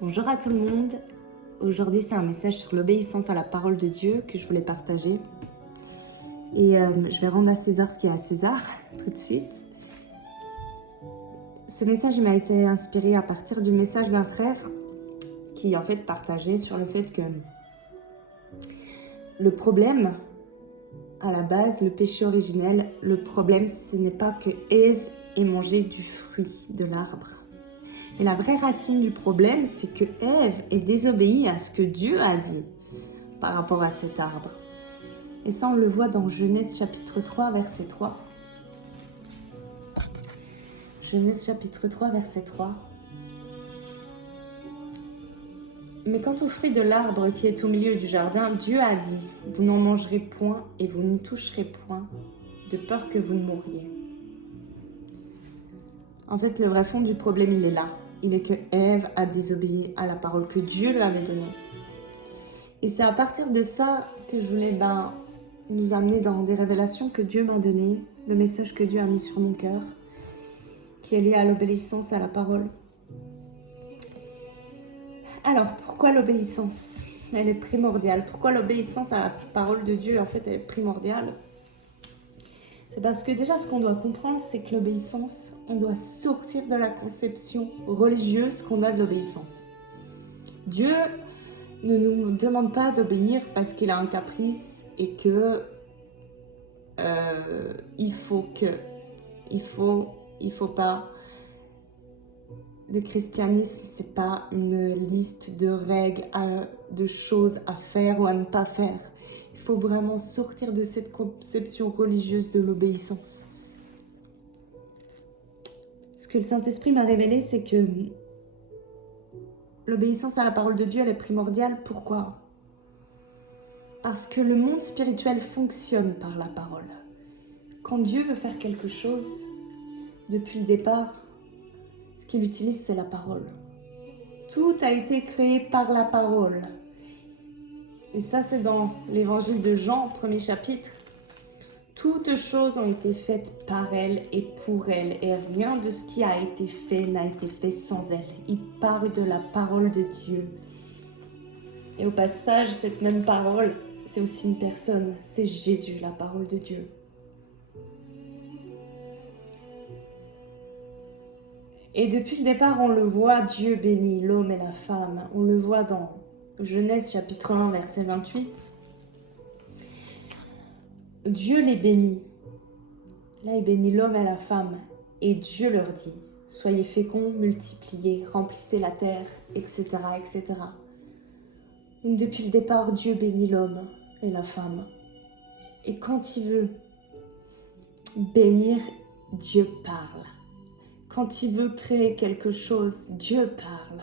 Bonjour à tout le monde. Aujourd'hui, c'est un message sur l'obéissance à la parole de Dieu que je voulais partager. Et je vais rendre à César ce qui est à César tout de suite. Ce message m'a été inspiré à partir du message d'un frère qui en fait partageait sur le fait que le problème, à la base, le péché originel, le problème, ce n'est pas que Ève ait mangé du fruit de l'arbre. Et la vraie racine du problème, c'est que Ève est désobéie à ce que Dieu a dit par rapport à cet arbre. Et ça, on le voit dans Genèse chapitre 3, verset 3. Genèse chapitre 3, verset 3. Mais quant au fruit de l'arbre qui est au milieu du jardin, Dieu a dit, vous n'en mangerez point et vous n'y toucherez point, de peur que vous ne mouriez. En fait, le vrai fond du problème, il est là. Il est que Ève a désobéi à la parole que Dieu lui avait donnée. Et c'est à partir de ça que je voulais nous amener dans des révélations que Dieu m'a données, le message que Dieu a mis sur mon cœur, qui est lié à l'obéissance à la parole. Alors, pourquoi l'obéissance ? Elle est primordiale. Pourquoi l'obéissance à la parole de Dieu, en fait, elle est primordiale ? C'est parce que déjà, ce qu'on doit comprendre, c'est que l'obéissance, on doit sortir de la conception religieuse qu'on a de l'obéissance. Dieu ne nous demande pas d'obéir parce qu'il a un caprice et que il faut pas. Le christianisme, c'est pas une liste de règles, de choses à faire ou à ne pas faire. Il faut vraiment sortir de cette conception religieuse de l'obéissance. Ce que le Saint-Esprit m'a révélé, c'est que l'obéissance à la parole de Dieu, elle est primordiale. Pourquoi ? Parce que le monde spirituel fonctionne par la parole. Quand Dieu veut faire quelque chose, depuis le départ, ce qu'il utilise, c'est la parole. Tout a été créé par la parole. Et ça, c'est dans l'évangile de Jean, premier chapitre. Toutes choses ont été faites par elle et pour elle, et rien de ce qui a été fait n'a été fait sans elle. Il parle de la parole de Dieu. Et au passage, cette même parole, c'est aussi une personne, c'est Jésus, la parole de Dieu. Et depuis le départ, on le voit, Dieu bénit l'homme et la femme. On le voit dans Genèse chapitre 1, verset 28. Dieu les bénit. Là, il bénit l'homme et la femme. Et Dieu leur dit, soyez féconds, multipliez, remplissez la terre, etc., etc. Donc depuis le départ, Dieu bénit l'homme et la femme. Et quand il veut bénir, Dieu parle. Quand il veut créer quelque chose, Dieu parle.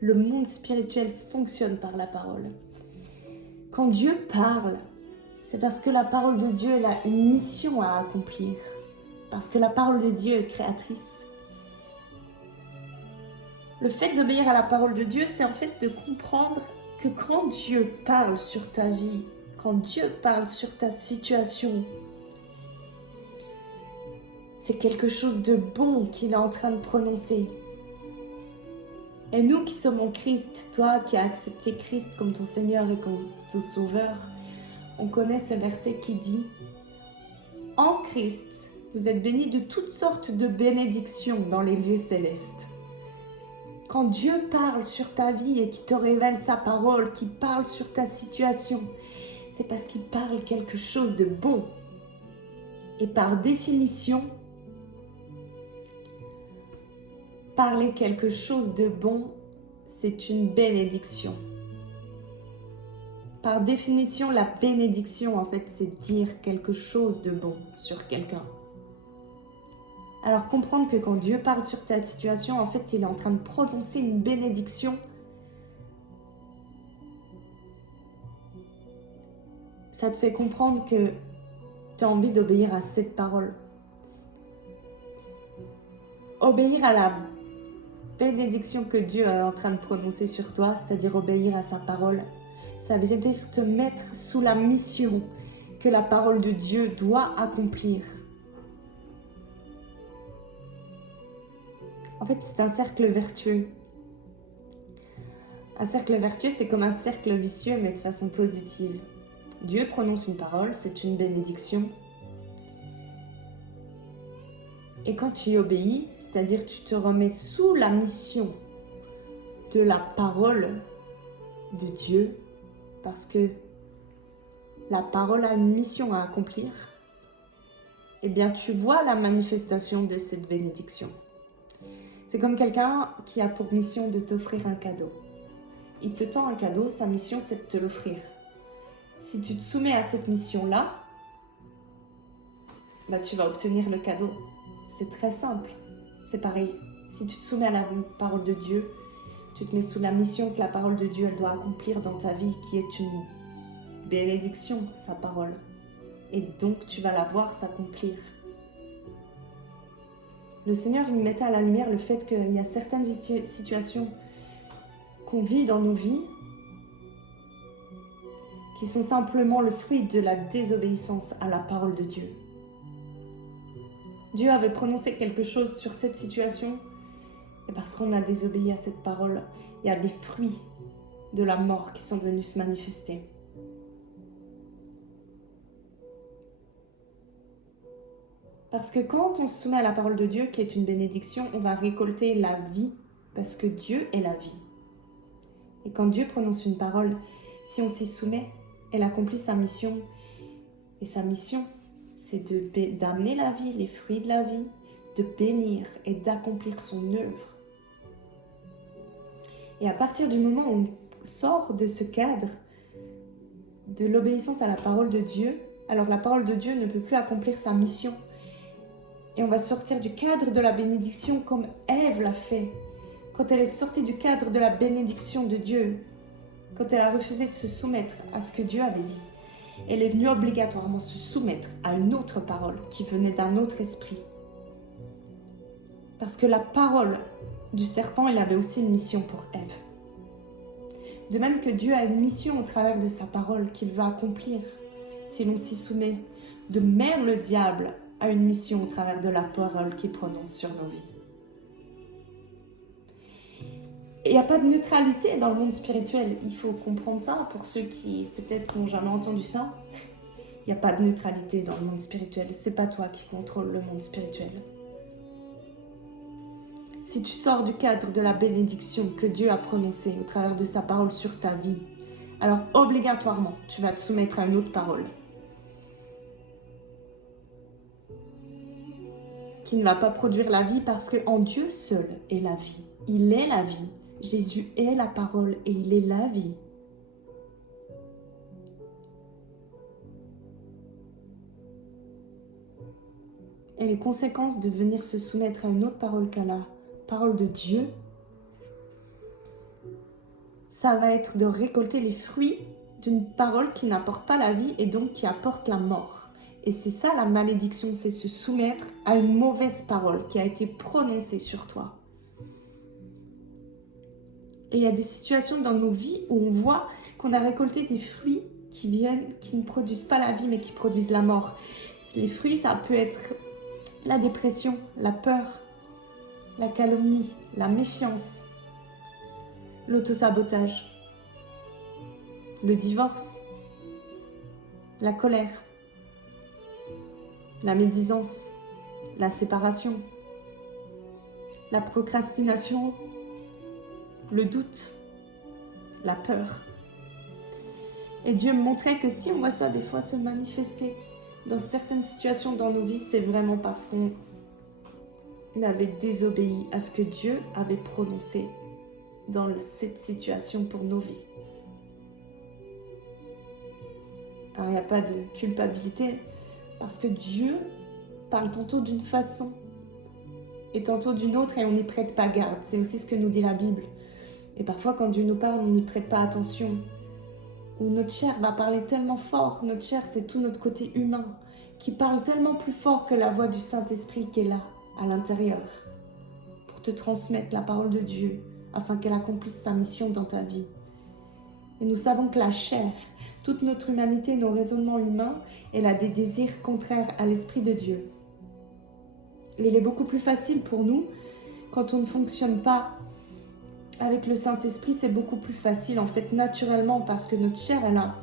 Le monde spirituel fonctionne par la parole. Quand Dieu parle, c'est parce que la parole de Dieu, elle a une mission à accomplir. Parce que la parole de Dieu est créatrice. Le fait d'obéir à la parole de Dieu, c'est en fait de comprendre que quand Dieu parle sur ta vie, quand Dieu parle sur ta situation, c'est quelque chose de bon qu'il est en train de prononcer. Et nous qui sommes en Christ, toi qui as accepté Christ comme ton Seigneur et comme ton Sauveur, on connaît ce verset qui dit « En Christ, vous êtes bénis de toutes sortes de bénédictions dans les lieux célestes. » Quand Dieu parle sur ta vie et qu'il te révèle sa parole, qu'il parle sur ta situation, c'est parce qu'il parle quelque chose de bon. Et par définition, parler quelque chose de bon, c'est une bénédiction. Par définition, la bénédiction, en fait, c'est dire quelque chose de bon sur quelqu'un. Alors comprendre que quand Dieu parle sur ta situation, en fait, il est en train de prononcer une bénédiction. Ça te fait comprendre que tu as envie d'obéir à cette parole. Obéir à la bénédiction que Dieu est en train de prononcer sur toi, c'est-à-dire obéir à sa parole, ça veut dire te mettre sous la mission que la parole de Dieu doit accomplir. En fait, c'est un cercle vertueux. Un cercle vertueux, c'est comme un cercle vicieux, mais de façon positive. Dieu prononce une parole, c'est une bénédiction. Et quand tu y obéis, c'est-à-dire tu te remets sous la mission de la parole de Dieu, parce que la parole a une mission à accomplir, eh bien tu vois la manifestation de cette bénédiction. C'est comme quelqu'un qui a pour mission de t'offrir un cadeau. Il te tend un cadeau, sa mission c'est de te l'offrir. Si tu te soumets à cette mission-là, bah, tu vas obtenir le cadeau. C'est très simple, c'est pareil. Si tu te soumets à la parole de Dieu, tu te mets sous la mission que la parole de Dieu elle doit accomplir dans ta vie, qui est une bénédiction, sa parole. Et donc tu vas la voir s'accomplir. Le Seigneur il mettait à la lumière le fait qu'il y a certaines situations qu'on vit dans nos vies qui sont simplement le fruit de la désobéissance à la parole de Dieu. Dieu avait prononcé quelque chose sur cette situation, et parce qu'on a désobéi à cette parole, il y a des fruits de la mort qui sont venus se manifester. Parce que quand on se soumet à la parole de Dieu, qui est une bénédiction, on va récolter la vie, parce que Dieu est la vie. Et quand Dieu prononce une parole, si on s'y soumet, elle accomplit sa mission. Et sa mission, c'est d'amener la vie, les fruits de la vie, de bénir et d'accomplir son œuvre. Et à partir du moment où on sort de ce cadre de l'obéissance à la parole de Dieu, alors la parole de Dieu ne peut plus accomplir sa mission. Et on va sortir du cadre de la bénédiction comme Ève l'a fait. Quand elle est sortie du cadre de la bénédiction de Dieu, quand elle a refusé de se soumettre à ce que Dieu avait dit, elle est venue obligatoirement se soumettre à une autre parole qui venait d'un autre esprit. Parce que la parole du serpent, elle avait aussi une mission pour Ève. De même que Dieu a une mission au travers de sa parole qu'il veut accomplir si l'on s'y soumet. De même le diable a une mission au travers de la parole qu'il prononce sur nos vies. Et il n'y a pas de neutralité dans le monde spirituel. Il faut comprendre ça pour ceux qui peut-être n'ont jamais entendu ça. Il n'y a pas de neutralité dans le monde spirituel. C'est pas toi qui contrôle le monde spirituel. Si tu sors du cadre de la bénédiction que Dieu a prononcée au travers de sa parole sur ta vie, alors obligatoirement, tu vas te soumettre à une autre parole qui ne va pas produire la vie parce qu'en Dieu seul est la vie. Il est la vie. Jésus est la parole et il est la vie. Et les conséquences de venir se soumettre à une autre parole qu'à la parole de Dieu, ça va être de récolter les fruits d'une parole qui n'apporte pas la vie et donc qui apporte la mort. Et c'est ça la malédiction, c'est se soumettre à une mauvaise parole qui a été prononcée sur toi. Et il y a des situations dans nos vies où on voit qu'on a récolté des fruits qui ne produisent pas la vie mais qui produisent la mort. Les fruits, ça peut être la dépression, la peur, la calomnie, la méfiance, l'autosabotage, le divorce, la colère, la médisance, la séparation, la procrastination, le doute, la peur. Et Dieu me montrait que si on voit ça des fois se manifester dans certaines situations dans nos vies, c'est vraiment parce qu'on avait désobéi à ce que Dieu avait prononcé dans cette situation pour nos vies. Alors il n'y a pas de culpabilité parce que Dieu parle tantôt d'une façon et tantôt d'une autre et on n'y prête pas garde. C'est aussi ce que nous dit la Bible. Et parfois quand Dieu nous parle, on n'y prête pas attention. Où notre chair va parler tellement fort, notre chair c'est tout notre côté humain, qui parle tellement plus fort que la voix du Saint-Esprit qui est là, à l'intérieur, pour te transmettre la parole de Dieu, afin qu'elle accomplisse sa mission dans ta vie. Et nous savons que la chair, toute notre humanité, nos raisonnements humains, elle a des désirs contraires à l'Esprit de Dieu. Et il est beaucoup plus facile pour nous, quand on ne fonctionne pas Avec le Saint-Esprit, c'est beaucoup plus facile, en fait, naturellement, parce que notre chair est là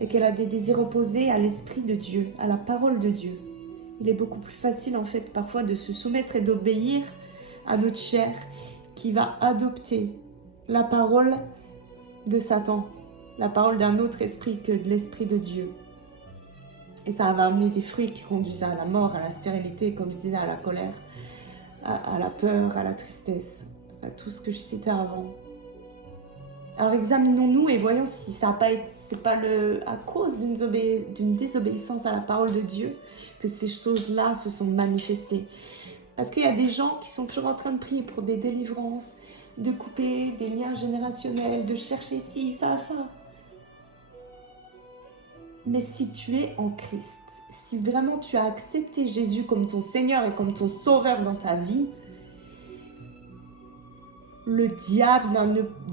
et qu'elle a des désirs opposés à l'Esprit de Dieu, à la parole de Dieu. Il est beaucoup plus facile, en fait, parfois de se soumettre et d'obéir à notre chair qui va adopter la parole de Satan, la parole d'un autre esprit que de l'Esprit de Dieu. Et ça va amener des fruits qui conduisent à la mort, à la stérilité, comme je disais, à la colère, à la peur, à la tristesse, à tout ce que je citais avant. Alors examinons-nous et voyons si ça n'a pas été, c'est pas à cause d'une désobéissance à la parole de Dieu que ces choses-là se sont manifestées. Parce qu'il y a des gens qui sont toujours en train de prier pour des délivrances, de couper des liens générationnels, de chercher ci, ça. Mais si tu es en Christ, si vraiment tu as accepté Jésus comme ton Seigneur et comme ton Sauveur dans ta vie, le diable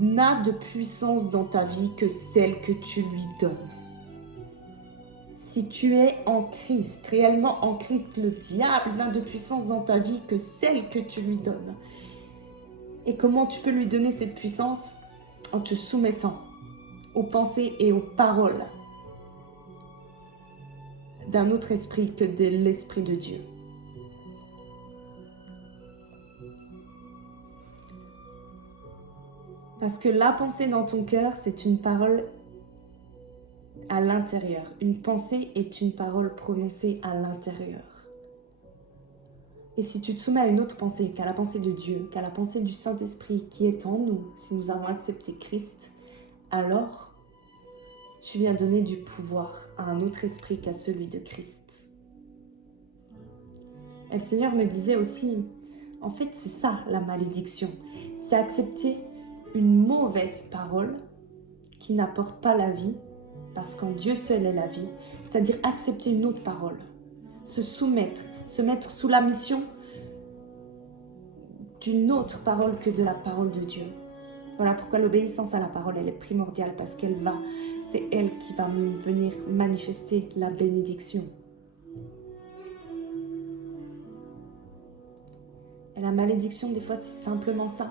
n'a de puissance dans ta vie que celle que tu lui donnes. Si tu es en Christ, réellement en Christ, le diable n'a de puissance dans ta vie que celle que tu lui donnes. Et comment tu peux lui donner cette puissance? En te soumettant aux pensées et aux paroles d'un autre esprit que de l'Esprit de Dieu. Parce que la pensée dans ton cœur, c'est une parole à l'intérieur. Une pensée est une parole prononcée à l'intérieur. Et si tu te soumets à une autre pensée, qu'à la pensée de Dieu, qu'à la pensée du Saint-Esprit qui est en nous, si nous avons accepté Christ, alors tu viens donner du pouvoir à un autre esprit qu'à celui de Christ. Et le Seigneur me disait aussi, en fait c'est ça la malédiction, c'est accepter une mauvaise parole qui n'apporte pas la vie, parce qu'en Dieu seul est la vie, c'est-à-dire accepter une autre parole, se soumettre, se mettre sous la mission d'une autre parole que de la parole de Dieu. Voilà pourquoi l'obéissance à la parole, elle est primordiale, parce c'est elle qui va venir manifester la bénédiction. Et la malédiction, des fois, c'est simplement ça.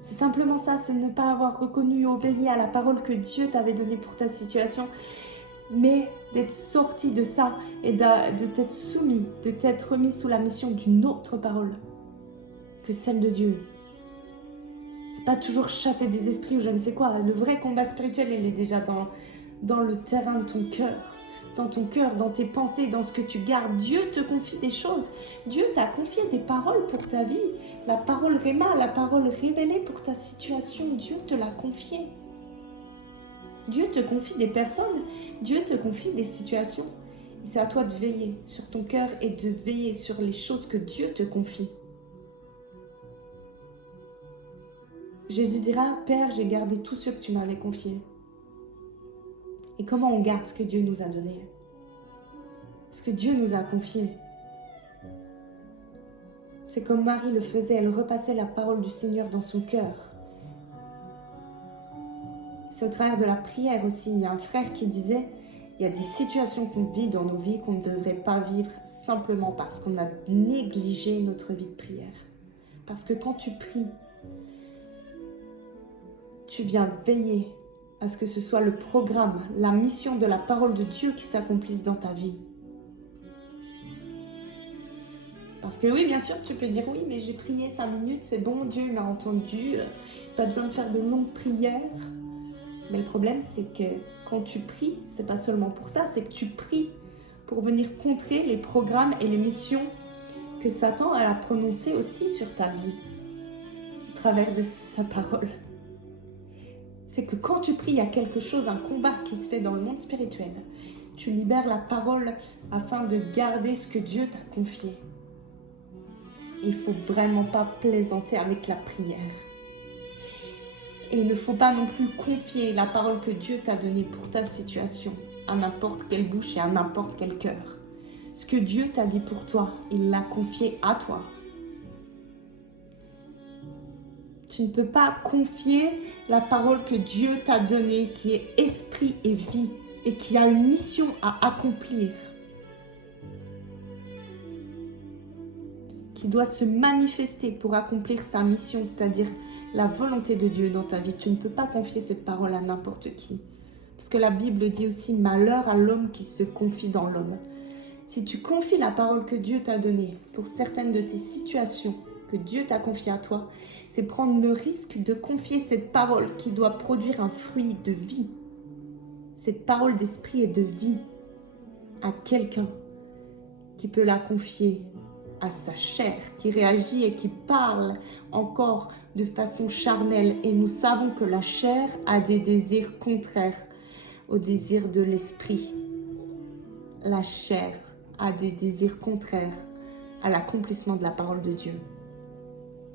C'est simplement ça, c'est ne pas avoir reconnu et obéi à la parole que Dieu t'avait donnée pour ta situation, mais d'être sorti de ça et de t'être soumis, de t'être remis sous la mission d'une autre parole que celle de Dieu. C'est pas toujours chasser des esprits ou je ne sais quoi. Le vrai combat spirituel, il est déjà dans le terrain de ton cœur, dans tes pensées, dans ce que tu gardes. Dieu te confie des choses. Dieu t'a confié des paroles pour ta vie. La parole Réma, la parole révélée pour ta situation, Dieu te l'a confiée. Dieu te confie des personnes, Dieu te confie des situations. Et c'est à toi de veiller sur ton cœur et de veiller sur les choses que Dieu te confie. Jésus dira, Père, j'ai gardé tout ce que tu m'avais confié. Et comment on garde ce que Dieu nous a donné? Ce que Dieu nous a confié. C'est comme Marie le faisait, elle repassait la parole du Seigneur dans son cœur. C'est au travers de la prière aussi. Il y a un frère qui disait, il y a des situations qu'on vit dans nos vies qu'on ne devrait pas vivre simplement parce qu'on a négligé notre vie de prière. Parce que quand tu pries, tu viens veiller à ce que ce soit le programme, la mission de la parole de Dieu qui s'accomplisse dans ta vie. Parce que oui, bien sûr, tu peux dire oui, mais j'ai prié 5 minutes, c'est bon, Dieu m'a entendu, pas besoin de faire de longues prières. Mais le problème, c'est que quand tu pries, c'est pas seulement pour ça, c'est que tu pries pour venir contrer les programmes et les missions que Satan a prononcées aussi sur ta vie, au travers de sa parole. C'est que quand tu pries, il y a quelque chose, un combat qui se fait dans le monde spirituel. Tu libères la parole afin de garder ce que Dieu t'a confié. Il ne faut vraiment pas plaisanter avec la prière. Et il ne faut pas non plus confier la parole que Dieu t'a donnée pour ta situation à n'importe quelle bouche et à n'importe quel cœur. Ce que Dieu t'a dit pour toi, il l'a confié à toi. Tu ne peux pas confier la parole que Dieu t'a donnée, qui est esprit et vie, et qui a une mission à accomplir. qui doit se manifester pour accomplir sa mission, c'est-à-dire la volonté de Dieu dans ta vie. Tu ne peux pas confier cette parole à n'importe qui. Parce que la Bible dit aussi « malheur à l'homme qui se confie dans l'homme ». Si tu confies la parole que Dieu t'a donnée pour certaines de tes situations que Dieu t'a confiées à toi, c'est prendre le risque de confier cette parole qui doit produire un fruit de vie. Cette parole d'esprit et de vie à quelqu'un qui peut la confier à sa chair, qui réagit et qui parle encore de façon charnelle. Et nous savons que la chair a des désirs contraires aux désirs de l'esprit. La chair a des désirs contraires à l'accomplissement de la parole de Dieu.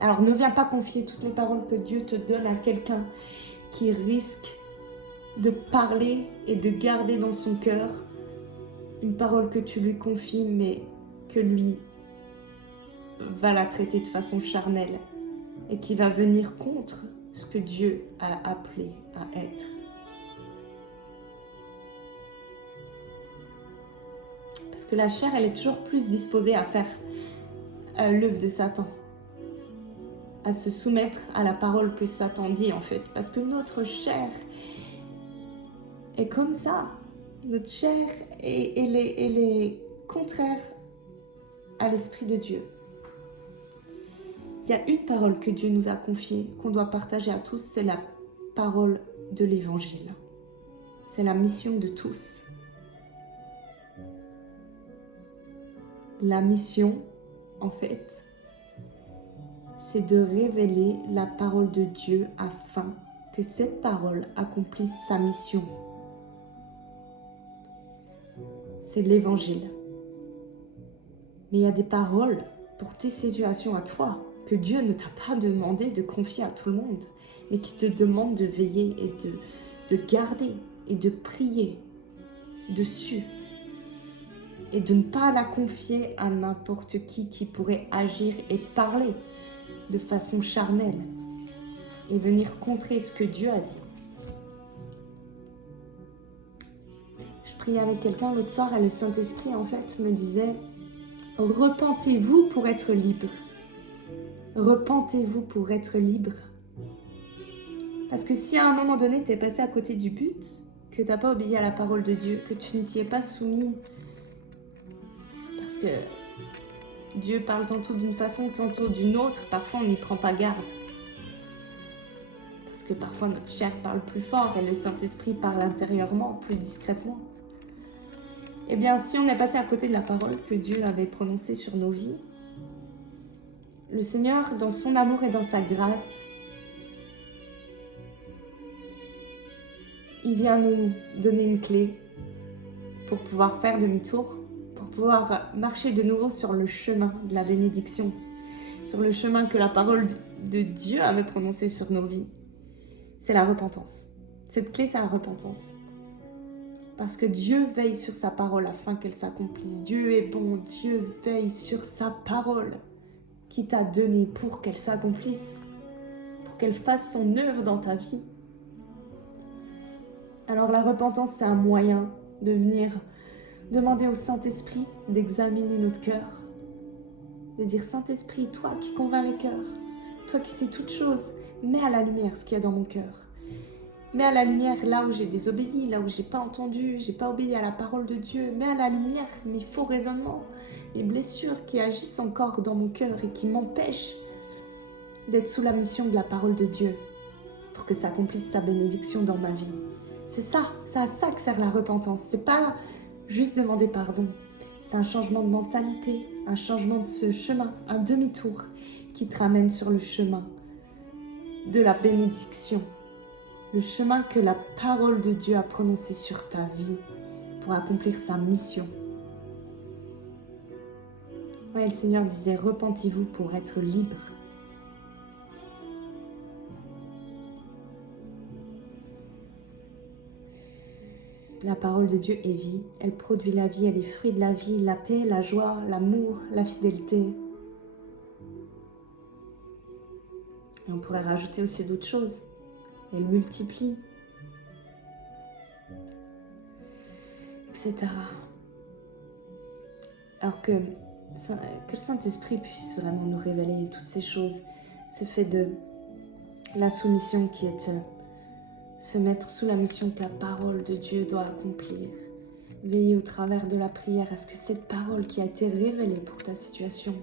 Alors ne viens pas confier toutes les paroles que Dieu te donne à quelqu'un qui risque de parler et de garder dans son cœur une parole que tu lui confies, mais que lui va la traiter de façon charnelle et qui va venir contre ce que Dieu a appelé à être. Parce que la chair, elle est toujours plus disposée à faire l'œuvre de Satan, à se soumettre à la parole que Satan dit en fait. Parce que notre chair est comme ça. Notre chair, elle est contraire à l'Esprit de Dieu. Il y a une parole que Dieu nous a confiée, qu'on doit partager à tous, c'est la parole de l'Évangile. C'est la mission de tous. La mission, en fait, c'est de révéler la parole de Dieu afin que cette parole accomplisse sa mission. C'est l'Évangile. Mais il y a des paroles pour tes situations à toi que Dieu ne t'a pas demandé de confier à tout le monde, mais qui te demande de veiller et de garder et de prier dessus. Et de ne pas la confier à n'importe qui pourrait agir et parler de façon charnelle et venir contrer ce que Dieu a dit. Je priais avec quelqu'un l'autre soir et le Saint-Esprit en fait me disait « Repentez-vous pour être libre. Repentez-vous pour être libre. » Parce que si à un moment donné tu es passé à côté du but, que tu n'as pas obéi à la parole de Dieu, que tu ne t'y es pas soumis, parce que Dieu parle tantôt d'une façon, tantôt d'une autre. Parfois, on n'y prend pas garde. Parce que parfois, notre chair parle plus fort et le Saint-Esprit parle intérieurement, plus discrètement. Eh bien, si on est passé à côté de la parole que Dieu avait prononcée sur nos vies, le Seigneur, dans son amour et dans sa grâce, il vient nous donner une clé pour pouvoir faire demi-tour, pour pouvoir marcher de nouveau sur le chemin de la bénédiction, sur le chemin que la parole de Dieu avait prononcé sur nos vies. C'est la repentance. Cette clé, c'est la repentance. Parce que Dieu veille sur sa parole afin qu'elle s'accomplisse. Dieu est bon, Dieu veille sur sa parole qui t'a donnée pour qu'elle s'accomplisse, pour qu'elle fasse son œuvre dans ta vie. Alors la repentance, c'est un moyen de venir demander au Saint-Esprit d'examiner notre cœur, de dire « Saint-Esprit, toi qui convaincs les cœurs, toi qui sais toutes choses, mets à la lumière ce qu'il y a dans mon cœur. Mets à la lumière là où j'ai désobéi, là où j'ai pas entendu, j'ai pas obéi à la parole de Dieu. Mets à la lumière mes faux raisonnements, mes blessures qui agissent encore dans mon cœur et qui m'empêchent d'être sous la mission de la parole de Dieu pour que ça accomplisse sa bénédiction dans ma vie. » C'est à ça que sert la repentance. C'est pas juste demander pardon. C'est un changement de mentalité, un changement de ce chemin, un demi-tour qui te ramène sur le chemin de la bénédiction. Le chemin que la parole de Dieu a prononcé sur ta vie pour accomplir sa mission. Ouais, le Seigneur disait, repentez-vous pour être libre. La parole de Dieu est vie, elle produit la vie, elle est fruit de la vie, la paix, la joie, l'amour, la fidélité. Et on pourrait rajouter aussi d'autres choses. Elle multiplie, etc. Alors que Que le Saint-Esprit puisse vraiment nous révéler toutes ces choses. Ce fait de la soumission qui est se mettre sous la mission que la parole de Dieu doit accomplir. Veiller au travers de la prière à ce que cette parole qui a été révélée pour ta situation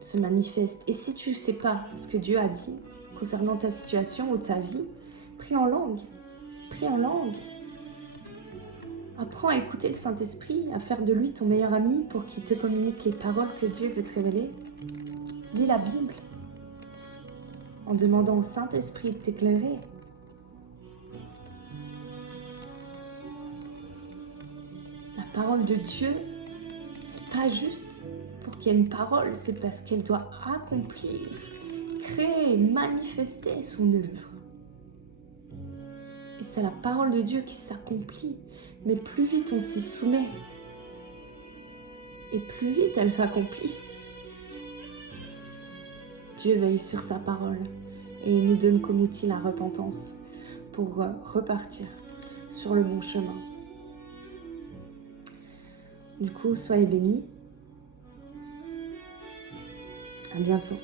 se manifeste. Et si tu ne sais pas ce que Dieu a dit concernant ta situation ou ta vie, prie en langue. Prie en langue. Apprends à écouter le Saint-Esprit, à faire de lui ton meilleur ami pour qu'il te communique les paroles que Dieu veut te révéler. Lis la Bible en demandant au Saint-Esprit de t'éclairer. La parole de Dieu, c'est pas juste pour qu'il y ait une parole, c'est parce qu'elle doit accomplir, créer, manifester son œuvre. Et c'est la parole de Dieu qui s'accomplit. Mais plus vite on s'y soumet, et plus vite elle s'accomplit. Dieu veille sur sa parole et il nous donne comme outil la repentance pour repartir sur le bon chemin. Du coup, soyez bénis. À bientôt.